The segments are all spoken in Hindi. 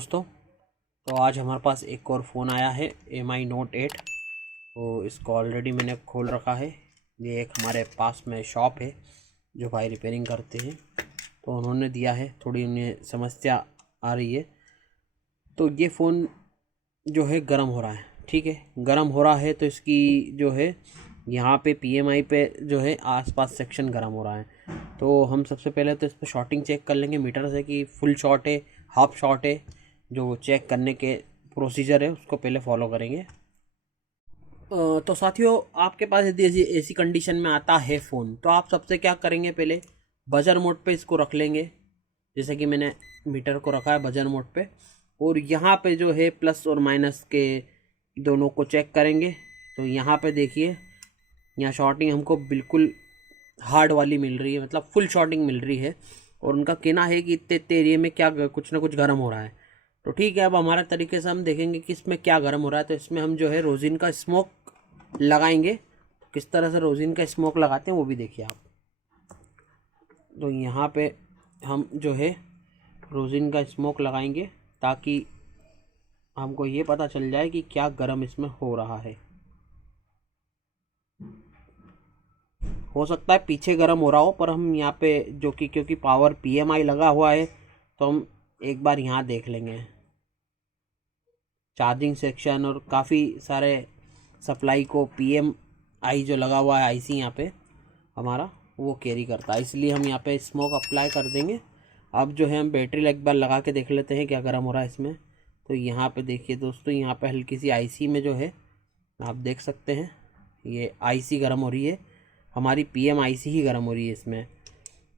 दोस्तों, तो आज हमारे पास एक और फ़ोन आया है MI Note 8। तो इसको ऑलरेडी मैंने खोल रखा है। ये एक हमारे पास में शॉप है जो भाई रिपेयरिंग करते हैं, तो उन्होंने दिया है। थोड़ी उन्हें समस्या आ रही है, तो ये फ़ोन जो है गर्म हो रहा है। ठीक है, गर्म हो रहा है तो इसकी जो है यहाँ पे PMI पे जो है आसपास सेक्शन गर्म हो रहा है। तो हम सबसे पहले तो इस पर शॉर्टिंग चेक कर लेंगे मीटर से कि फुल शॉट है, हाफ शॉट है। जो चेक करने के प्रोसीजर है उसको पहले फॉलो करेंगे। तो साथियों, आपके पास यदि ऐसी कंडीशन में आता है फ़ोन, तो आप सबसे क्या करेंगे, पहले बजर मोड पे इसको रख लेंगे। जैसे कि मैंने मीटर को रखा है बजर मोड पे, और यहाँ पे जो है प्लस और माइनस के दोनों को चेक करेंगे। तो यहाँ पे देखिए, यहाँ शॉर्टिंग हमको बिल्कुल हार्ड वाली मिल रही है, मतलब फुल शॉर्टिंग मिल रही है। और उनका कहना है कि इतने इतने एरिए में क्या कुछ ना कुछ गर्म हो रहा है। तो ठीक है, अब हमारा तरीके से हम देखेंगे कि इसमें क्या गर्म हो रहा है। तो इसमें हम जो है रोजिन का स्मोक लगाएंगे। किस तरह से रोजिन का स्मोक लगाते हैं वो भी देखिए आप। तो यहाँ पे हम जो है रोजिन का स्मोक लगाएंगे ताकि हमको ये पता चल जाए कि क्या गर्म इसमें हो रहा है। हो सकता है पीछे गर्म हो रहा हो, पर हम यहाँ पे जो कि क्योंकि पावर PMI लगा हुआ है, तो हम एक बार यहाँ देख लेंगे। चार्जिंग सेक्शन और काफ़ी सारे सप्लाई को PMI जो लगा हुआ है IC यहाँ पे हमारा, वो कैरी करता है। इसलिए हम यहाँ पे स्मोक अप्लाई कर देंगे। अब जो है हम बैटरी एक बार लगा के देख लेते हैं क्या गर्म हो रहा है इसमें। तो यहाँ पे देखिए दोस्तों, यहाँ पे हल्की सी IC में जो है आप देख सकते हैं, ये IC गर्म हो रही है। हमारी PMIC ही गर्म हो रही है इसमें।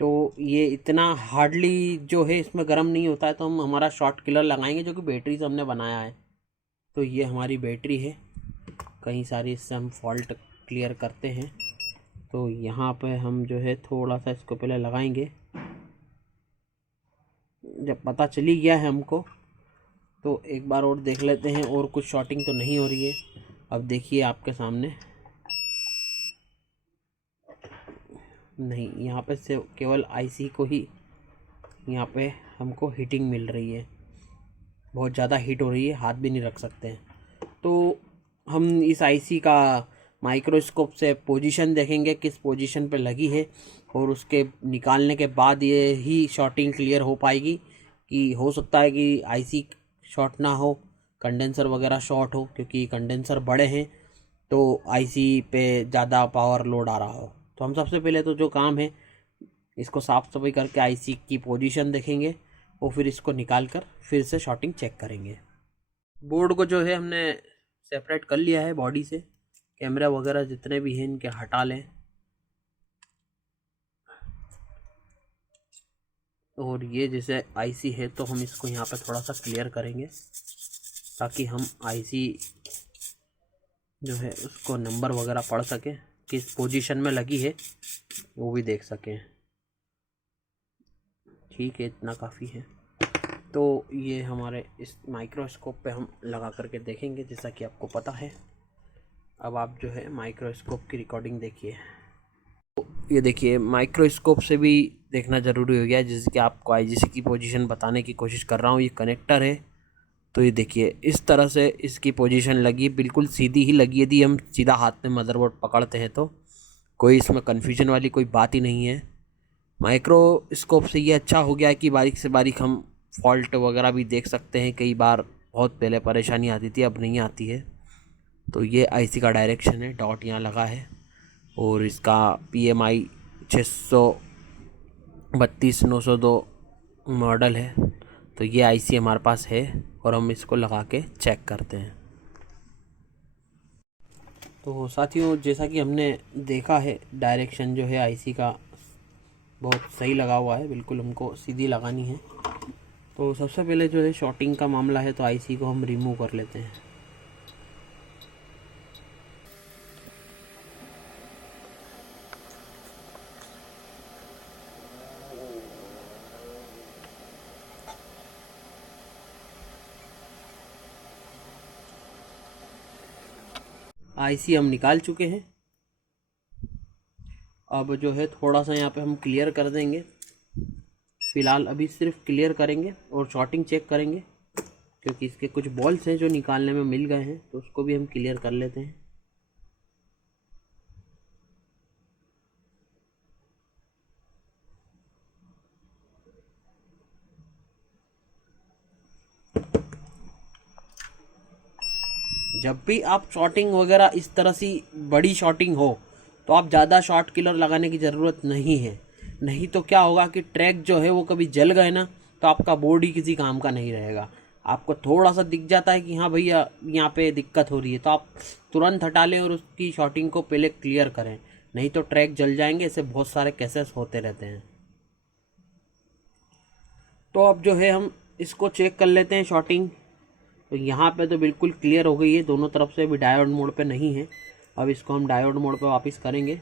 तो ये इतना हार्डली जो है इसमें गर्म नहीं होता है। तो हम हमारा शॉर्ट किलर लगाएंगे जो कि बैटरी से हमने बनाया है। तो ये हमारी बैटरी है, कई सारी इससे हम फॉल्ट क्लियर करते हैं। तो यहाँ पे हम जो है थोड़ा सा इसको पहले लगाएंगे। जब पता चली गया है हमको, तो एक बार और देख लेते हैं और कुछ शॉर्टिंग तो नहीं हो रही है। अब देखिए आपके सामने, नहीं, यहाँ पे से केवल IC को ही यहाँ पे हमको हीटिंग मिल रही है। बहुत ज़्यादा हीट हो रही है, हाथ भी नहीं रख सकते हैं। तो हम इस IC का माइक्रोस्कोप से पोजीशन देखेंगे, किस पोजीशन पे लगी है, और उसके निकालने के बाद ये ही शॉर्टिंग क्लियर हो पाएगी। कि हो सकता है कि IC शॉर्ट ना हो, कंडेंसर वगैरह शॉर्ट हो, क्योंकि कंडेंसर बड़े हैं तो IC पे ज़्यादा पावर लोड आ रहा हो। तो हम सबसे पहले तो जो काम है, इसको साफ़ सफाई करके IC की पोजीशन देखेंगे और फिर इसको निकाल कर फिर से शॉर्टिंग चेक करेंगे। बोर्ड को जो है हमने सेपरेट कर लिया है बॉडी से। कैमरा वगैरह जितने भी हैं इनके हटा लें, और ये जैसे IC है तो हम इसको यहाँ पे थोड़ा सा क्लियर करेंगे ताकि हम IC जो है उसको नंबर वगैरह पढ़ सकें, किस पोजीशन में लगी है वो भी देख सकें। ठीक है, इतना काफ़ी है। तो ये हमारे इस माइक्रोस्कोप पे हम लगा करके देखेंगे, जैसा कि आपको पता है। अब आप जो है माइक्रोस्कोप की रिकॉर्डिंग देखिए। तो ये देखिए, माइक्रोस्कोप से भी देखना ज़रूरी हो गया, जैसे कि आपको IGC की पोजीशन बताने की कोशिश कर रहा हूँ। ये कनेक्टर है, तो ये देखिए इस तरह से इसकी पोजीशन लगी, बिल्कुल सीधी ही लगी। यदि हम सीधा हाथ में मदरबोर्ड पकड़ते हैं तो कोई इसमें कन्फ्यूजन वाली कोई बात ही नहीं है। माइक्रोस्कोप से ये अच्छा हो गया है कि बारीक से बारीक हम फॉल्ट वगैरह भी देख सकते हैं। कई बार बहुत पहले परेशानी आती थी, अब नहीं आती है। तो ये IC का डायरेक्शन है, डॉट यहाँ लगा है, और इसका PMI 632-902 मॉडल है। तो ये IC हमारे पास है और हम इसको लगा के चेक करते हैं। तो साथियों, जैसा कि हमने देखा है, डायरेक्शन जो है IC का बहुत सही लगा हुआ है, बिल्कुल हमको सीधी लगानी है। तो सबसे पहले जो है शॉर्टिंग का मामला है, तो IC को हम रिमूव कर लेते हैं। IC हम निकाल चुके हैं। अब जो है थोड़ा सा यहाँ पे हम क्लियर कर देंगे। फ़िलहाल अभी सिर्फ क्लियर करेंगे और शॉर्टिंग चेक करेंगे। क्योंकि इसके कुछ बॉल्स हैं जो निकालने में मिल गए हैं, तो उसको भी हम क्लियर कर लेते हैं। जब भी आप शॉटिंग वगैरह इस तरह से बड़ी शॉटिंग हो तो आप ज़्यादा शॉट किलर लगाने की ज़रूरत नहीं है। नहीं तो क्या होगा कि ट्रैक जो है वो कभी जल गए ना तो आपका बोर्ड ही किसी काम का नहीं रहेगा। आपको थोड़ा सा दिख जाता है कि हाँ भैया यहाँ पे दिक्कत हो रही है, तो आप तुरंत हटा लें और उसकी शॉटिंग को पहले क्लियर करें, नहीं तो ट्रैक जल जाएंगे। ऐसे बहुत सारे केसेस होते रहते हैं। तो अब जो है हम इसको चेक कर लेते हैं शॉटिंग। तो यहाँ पे तो बिल्कुल क्लियर हो गई है दोनों तरफ से, भी डायोड मोड पे नहीं है। अब इसको हम डायोड मोड पे वापस करेंगे।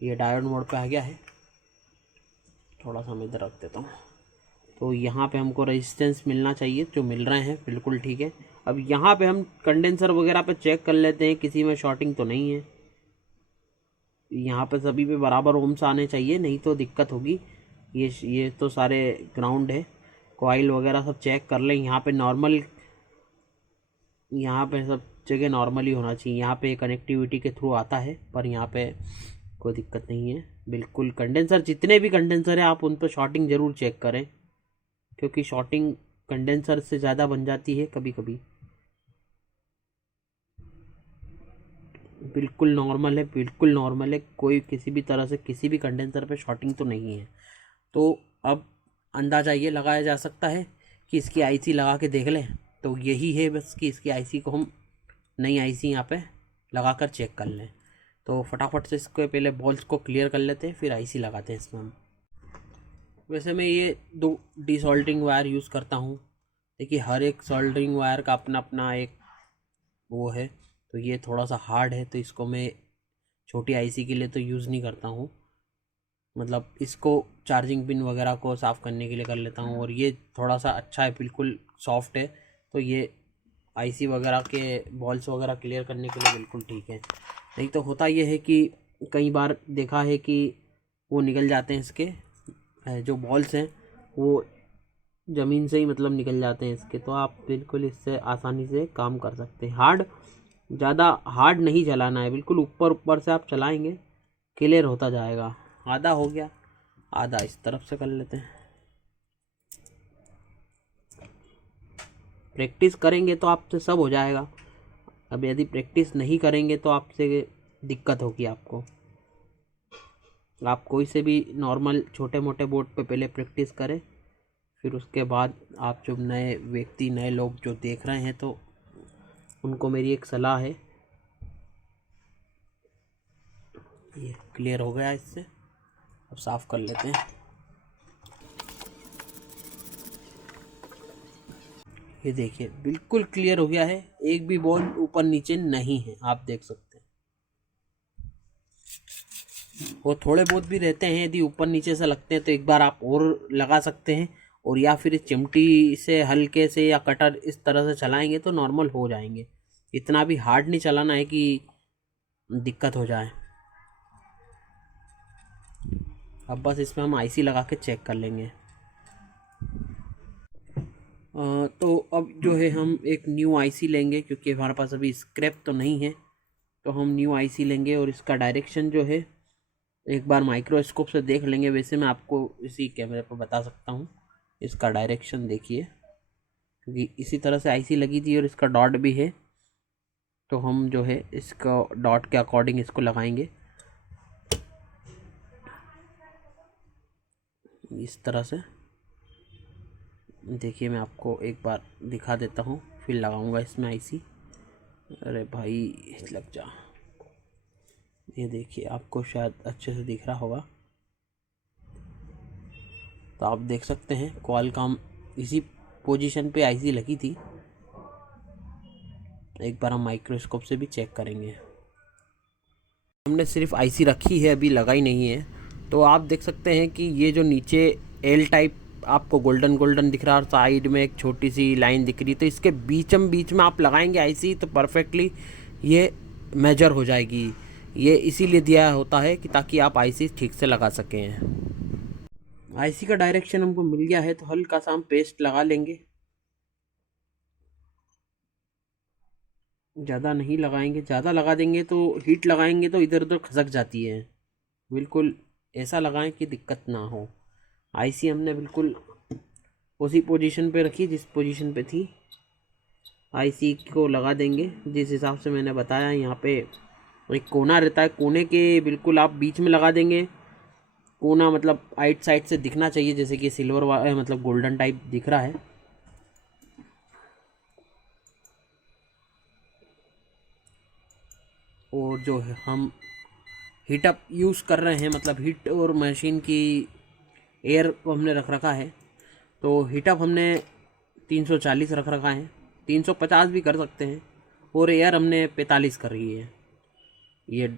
ये डायोड मोड पे आ गया है। थोड़ा सा मैं इधर रख देता हूँ। तो यहाँ पे हमको रेजिस्टेंस मिलना चाहिए, जो मिल रहे हैं बिल्कुल ठीक है। अब यहाँ पे हम कंडेंसर वगैरह पे चेक कर लेते हैं, किसी में शॉर्टिंग तो नहीं है। यहाँ पे सभी पे बराबर ओम्स आने चाहिए, नहीं तो दिक्कत होगी। ये तो सारे ग्राउंड है। कॉइल वगैरह सब चेक कर लें। यहाँ पे नॉर्मल, यहाँ पे सब जगह नॉर्मल ही होना चाहिए। यहाँ पे कनेक्टिविटी के थ्रू आता है, पर यहाँ पे कोई दिक्कत नहीं है। बिल्कुल कंडेंसर, जितने भी कंडेंसर है आप उन पर शॉर्टिंग ज़रूर चेक करें, क्योंकि शॉर्टिंग कंडेंसर से ज़्यादा बन जाती है कभी कभी। बिल्कुल नॉर्मल है, बिल्कुल नॉर्मल है। कोई किसी भी तरह से किसी भी कंडेंसर पे शॉर्टिंग तो नहीं है। तो अब अंदाज़ा ये लगाया जा सकता है कि इसकी आईसी लगा के देख लें। तो यही है बस कि इसकी आईसी को हम नई आईसी यहाँ पे लगा कर चेक कर लें। तो फटाफट से इसके पहले बॉल्स को क्लियर कर लेते हैं, फिर आईसी लगाते हैं इसमें हम। वैसे मैं ये 2 डिसॉल्डरिंग वायर यूज़ करता हूँ। देखिए हर एक सोल्डरिंग वायर का अपना अपना एक वो है। तो ये थोड़ा सा हार्ड है, तो इसको मैं छोटी आईसी के लिए तो यूज़ नहीं करता हूँ। मतलब इसको चार्जिंग पिन वगैरह को साफ़ करने के लिए कर लेता हूँ। और ये थोड़ा सा अच्छा है, बिल्कुल सॉफ्ट है, तो ये आईसी वगैरह के बॉल्स वगैरह क्लियर करने के लिए बिल्कुल ठीक है। नहीं तो होता ये है कि कई बार देखा है कि वो निकल जाते हैं इसके जो बॉल्स हैं, वो ज़मीन से ही मतलब निकल जाते हैं इसके। तो आप बिल्कुल इससे आसानी से काम कर सकते हैं। ज़्यादा हार्ड नहीं चलाना है, बिल्कुल ऊपर ऊपर से आप चलाएंगे क्लियर होता जाएगा। आधा हो गया, आधा इस तरफ से कर लेते हैं। प्रैक्टिस करेंगे तो आपसे सब हो जाएगा। अब यदि प्रैक्टिस नहीं करेंगे तो आपसे दिक्कत होगी आपको। आप कोई से भी नॉर्मल छोटे मोटे बोर्ड पे पहले प्रैक्टिस करें, फिर उसके बाद आप जो नए व्यक्ति, नए लोग जो देख रहे हैं, तो उनको मेरी एक सलाह है। ये क्लियर हो गया इससे, अब साफ़ कर लेते हैं। ये देखिए बिल्कुल क्लियर हो गया है, एक भी बॉल ऊपर नीचे नहीं है, आप देख सकते हैं। वो थोड़े बहुत भी रहते हैं, यदि ऊपर नीचे से लगते हैं तो एक बार आप और लगा सकते हैं, और या फिर चिमटी से हल्के से या कटर इस तरह से चलाएंगे तो नॉर्मल हो जाएंगे। इतना भी हार्ड नहीं चलाना है कि दिक्कत हो जाए। अब बस इसमें हम आईसी लगा के चेक कर लेंगे। तो अब जो है हम एक न्यू आईसी लेंगे, क्योंकि हमारे पास अभी स्क्रैप तो नहीं है। तो हम न्यू आईसी लेंगे और इसका डायरेक्शन जो है एक बार माइक्रोस्कोप से देख लेंगे। वैसे मैं आपको इसी कैमरे पर बता सकता हूँ। इसका डायरेक्शन देखिए, क्योंकि इसी तरह से आईसी लगी थी और इसका डॉट भी है, तो हम जो है इसका डॉट के अकॉर्डिंग इसको लगाएंगे इस तरह से। देखिए मैं आपको एक बार दिखा देता हूँ, फिर लगाऊंगा इसमें आईसी। अरे भाई लग जा। ये देखिए आपको शायद अच्छे से दिख रहा होगा। तो आप देख सकते हैं क्वालकॉम इसी पोजीशन पे आईसी लगी थी। एक बार हम माइक्रोस्कोप से भी चेक करेंगे। हमने सिर्फ आईसी रखी है, अभी लगाई नहीं है। तो आप देख सकते हैं कि ये जो नीचे एल टाइप आपको गोल्डन गोल्डन दिख रहा है और साइड में एक छोटी सी लाइन दिख रही है, तो इसके बीच में आप लगाएंगे आईसी तो परफेक्टली ये मेजर हो जाएगी। ये इसीलिए दिया होता है कि ताकि आप आईसी ठीक से लगा सकें। आईसी का डायरेक्शन हमको मिल गया है, तो हल्का सा हम पेस्ट लगा लेंगे। ज़्यादा नहीं लगाएंगे, ज़्यादा लगा देंगे तो हीट लगाएंगे तो इधर उधर खसक जाती है। बिल्कुल ऐसा लगाएं कि दिक्कत ना हो। आईसी हमने बिल्कुल उसी पोजीशन पे रखी जिस पोजीशन पे थी। आईसी को लगा देंगे जिस हिसाब से मैंने बताया। यहाँ पे एक कोना रहता है, कोने के बिल्कुल आप बीच में लगा देंगे। कोना मतलब आइट साइड से दिखना चाहिए, जैसे कि सिल्वर मतलब गोल्डन टाइप दिख रहा है। और जो है हम हीट अप यूज़ कर रहे हैं, मतलब हीट और मशीन की एयर को हमने रख रखा है। तो हीटअप हमने 340 रख रखा है, 350 भी कर सकते हैं। और एयर हमने 45 कर रही है। ये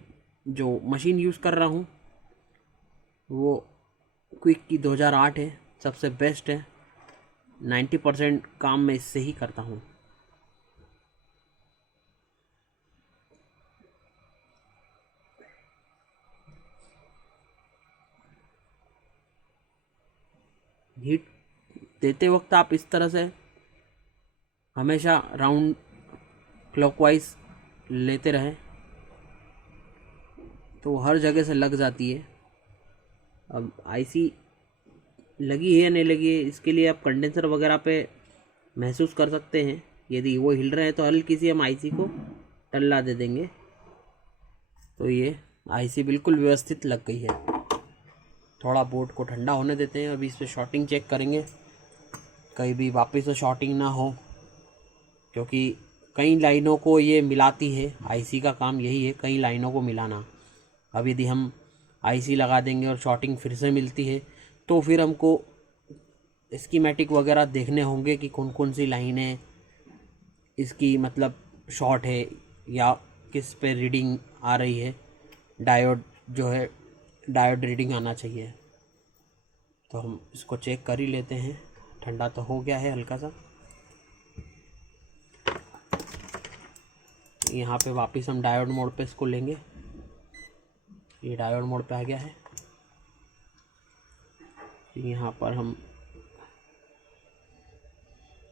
जो मशीन यूज़ कर रहा हूँ वो क्विक की 2008 है, सबसे बेस्ट है। 90% काम मैं इससे ही करता हूँ। हीट देते वक्त आप इस तरह से हमेशा राउंड क्लॉकवाइज लेते रहें तो हर जगह से लग जाती है। अब आईसी लगी है या नहीं लगी है इसके लिए आप कंडेंसर वगैरह पे महसूस कर सकते हैं। यदि वो हिल रहे हैं तो हल्की सी हम आईसी को टल्ला दे देंगे तो ये आईसी बिल्कुल व्यवस्थित लग गई है। थोड़ा बोर्ड को ठंडा होने देते हैं। अभी इस पर शॉर्टिंग चेक करेंगे कहीं भी वापस से शॉर्टिंग ना हो, क्योंकि कई लाइनों को ये मिलाती है। आईसी का काम यही है, कई लाइनों को मिलाना। अब यदि हम आईसी लगा देंगे और शॉर्टिंग फिर से मिलती है तो फिर हमको स्कीमेटिक वगैरह देखने होंगे कि कौन कौन सी लाइनें इसकी मतलब शॉर्ट है या किस पे रीडिंग आ रही है। डायोड जो है, डायोड रीडिंग आना चाहिए। तो हम इसको चेक कर ही लेते हैं। ठंडा तो हो गया है हल्का सा। यहाँ पे वापस हम डायोड मोड पे इसको लेंगे। ये डायोड मोड पे आ गया है। यहाँ पर हम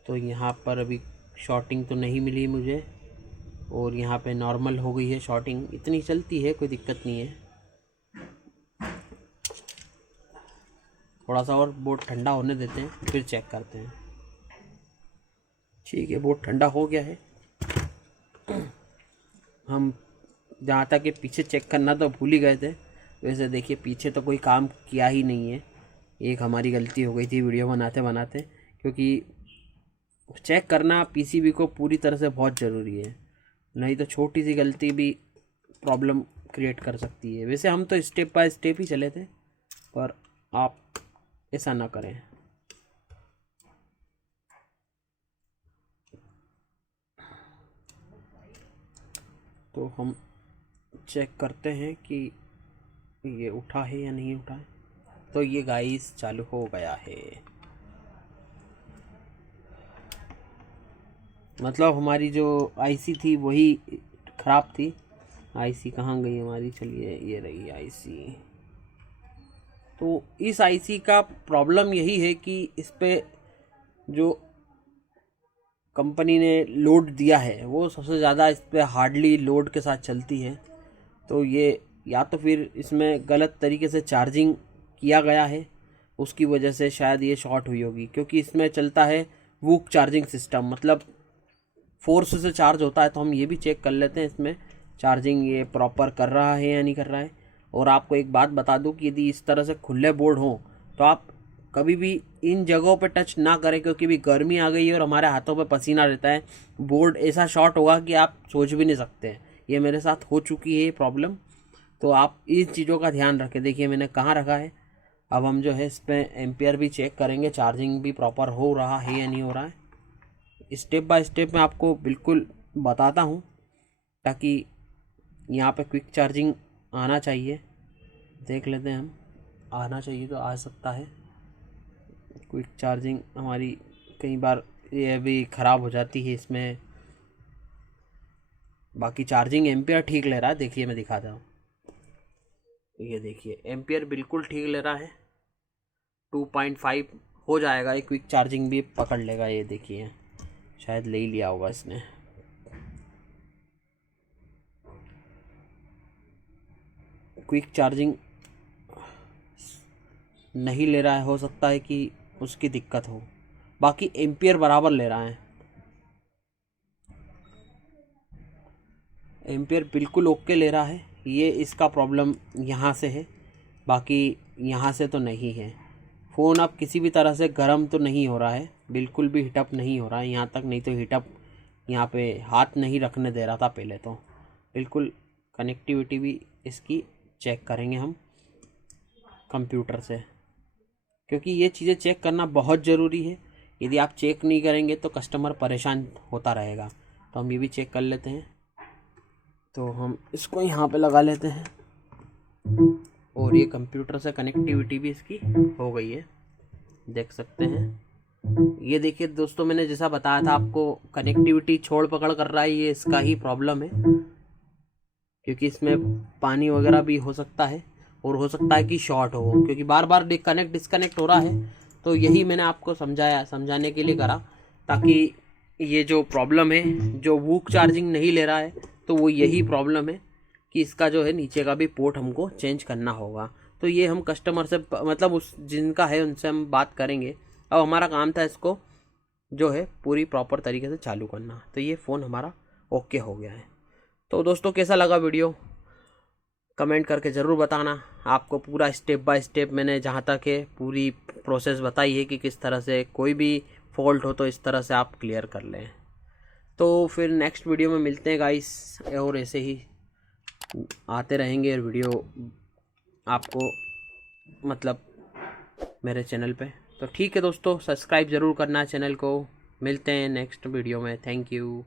तो यहाँ पर अभी शॉर्टिंग तो नहीं मिली मुझे, और यहाँ पे नॉर्मल हो गई है शॉर्टिंग। इतनी चलती है, कोई दिक्कत नहीं है। थोड़ा सा और बोर्ड ठंडा होने देते हैं फिर चेक करते हैं। ठीक है, बोर्ड ठंडा हो गया है। हम जहाँ तक कि पीछे चेक करना तो भूल ही गए थे। वैसे देखिए पीछे तो कोई काम किया ही नहीं है। एक हमारी गलती हो गई थी वीडियो बनाते बनाते, क्योंकि चेक करना पीसीबी को पूरी तरह से बहुत ज़रूरी है। नहीं तो छोटी सी गलती भी प्रॉब्लम क्रिएट कर सकती है। वैसे हम तो स्टेप बाय स्टेप ही चले थे, पर आप ऐसा ना करें। तो हम चेक करते हैं कि ये उठा है या नहीं उठा है। तो ये गाइस चालू हो गया है। मतलब हमारी जो आईसी थी वही ख़राब थी। आईसी कहाँ गई हमारी, चलिए ये रही आईसी। तो इस आईसी का प्रॉब्लम यही है कि इस पे जो कंपनी ने लोड दिया है वो सबसे ज़्यादा इस पर हार्डली लोड के साथ चलती है। तो ये या तो फिर इसमें गलत तरीके से चार्जिंग किया गया है, उसकी वजह से शायद ये शॉर्ट हुई होगी। क्योंकि इसमें चलता है वूक चार्जिंग सिस्टम, मतलब फोर्स से चार्ज होता है। तो हम ये भी चेक कर लेते हैं इसमें चार्जिंग ये प्रॉपर कर रहा है या नहीं कर रहा है। और आपको एक बात बता दूं कि यदि इस तरह से खुले बोर्ड हो तो आप कभी भी इन जगहों पे टच ना करें, क्योंकि भी गर्मी आ गई है और हमारे हाथों पे पसीना रहता है। बोर्ड ऐसा शॉर्ट होगा कि आप सोच भी नहीं सकते हैं। ये मेरे साथ हो चुकी है प्रॉब्लम। तो आप इन चीज़ों का ध्यान रखें। देखिए मैंने कहाँ रखा है। अब हम जो है इस पर एम्पियर भी चेक करेंगे, चार्जिंग भी प्रॉपर हो रहा है या नहीं हो रहा है। स्टेप बाय स्टेप मैं आपको बिल्कुल बताता हूँ, ताकि यहाँ पे क्विक चार्जिंग आना चाहिए। देख लेते हैं हम, आना चाहिए तो आ सकता है। क्विक चार्जिंग हमारी कई बार ये भी ख़राब हो जाती है इसमें। बाकी चार्जिंग एम्पियर ठीक ले रहा है। देखिए मैं दिखाता हूँ, ये देखिए एम्पियर बिल्कुल ठीक ले रहा है। 2.5 हो जाएगा, ये क्विक चार्जिंग भी पकड़ लेगा। ये देखिए शायद ले ही लिया होगा इसने। क्विक चार्जिंग नहीं ले रहा है, हो सकता है कि उसकी दिक्कत हो। बाकी एम्पियर बराबर ले रहा है, एम्पियर बिल्कुल ओके ले रहा है। ये इसका प्रॉब्लम यहाँ से है, बाकी यहाँ से तो नहीं है। फ़ोन अब किसी भी तरह से गर्म तो नहीं हो रहा है, बिल्कुल भी हीटअप नहीं हो रहा है यहाँ तक, नहीं तो हीटअप यहाँ पे हाथ नहीं रखने दे रहा था पहले तो। बिल्कुल कनेक्टिविटी भी इसकी चेक करेंगे हम कंप्यूटर से, क्योंकि ये चीज़ें चेक करना बहुत ज़रूरी है। यदि आप चेक नहीं करेंगे तो कस्टमर परेशान होता रहेगा। तो हम ये भी चेक कर लेते हैं। तो हम इसको यहाँ पे लगा लेते हैं, और ये कंप्यूटर से कनेक्टिविटी भी इसकी हो गई है, देख सकते हैं। ये देखिए दोस्तों, मैंने जैसा बताया था आपको, कनेक्टिविटी छोड़ पकड़ कर रहा है, ये इसका ही प्रॉब्लम है, क्योंकि इसमें पानी वगैरह भी हो सकता है, और हो सकता है कि शॉर्ट हो, क्योंकि बार बार डिस्कनेक्ट हो रहा है। तो यही मैंने आपको समझाने के लिए करा, ताकि ये जो प्रॉब्लम है, जो वूक चार्जिंग नहीं ले रहा है, तो वो यही प्रॉब्लम है कि इसका जो है नीचे का भी पोर्ट हमको चेंज करना होगा। तो ये हम कस्टमर से, मतलब उस जिनका है उनसे हम बात करेंगे। अब हमारा काम था इसको जो है पूरी प्रॉपर तरीके से चालू करना। तो ये फ़ोन हमारा ओके हो गया है। तो दोस्तों कैसा लगा वीडियो, कमेंट करके ज़रूर बताना। आपको पूरा स्टेप बाय स्टेप मैंने जहाँ तक है पूरी प्रोसेस बताई है कि किस तरह से कोई भी फॉल्ट हो तो इस तरह से आप क्लियर कर लें। तो फिर नेक्स्ट वीडियो में मिलते हैं गाइस, और ऐसे ही आते रहेंगे और वीडियो आपको, मतलब मेरे चैनल पे। तो ठीक है दोस्तों, सब्सक्राइब ज़रूर करना चैनल को। मिलते हैं नेक्स्ट वीडियो में। Thank you.